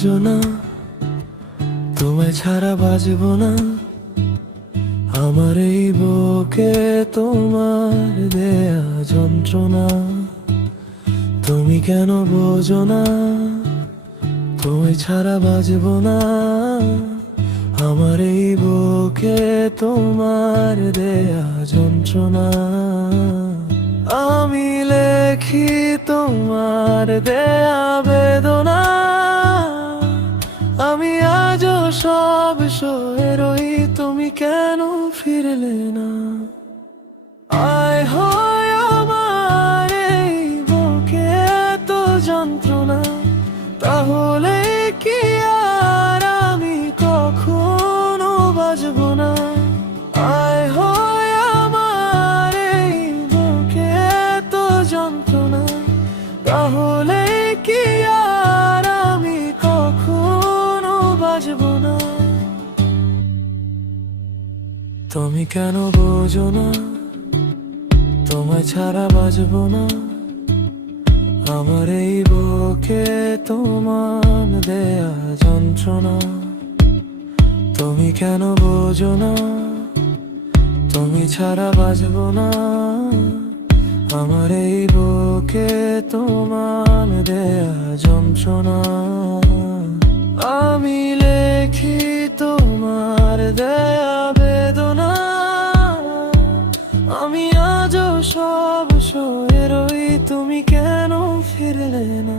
বোঝো না, তোমায় ছাড়া বাঁচব না। আমার এই বুকে তোমার দেয়া যন্ত্রণা, তুমি কেন বোঝো না, তোমায় ছাড়া বাঁচব না। আমার এই বুকে তোমার দেয়া যন্ত্রণা, আমি লেখি তোমার দেয়া বেদনা। আমি আজও সব সয়ে রই, তুমি কেন ফিরলে না? আয় হয় আমার এই বুকে এত যন্ত্রণা, তাহলে কি আর আমি কখনো বাজব না? আয় হয় আমার এই বুকে এত যন্ত্রণা, তাহলে কি আর আমি কখনো বাজব না? তুমি কেন বোঝো না, তোমায় ছাড়া বাঁচব না। আমার এই বুকে তোমার দেয়া যন্ত্রণা, তুমি কেন বোঝো না, তুমি ছাড়া বাঁচব না। আমার এই বুকে তোমার দেয়া যন্ত্রণা, আমি লেখি তোমার দেয়া বেদনা। আমি আজও সব সয়ে রই, তুমি কেন ফিরলে না?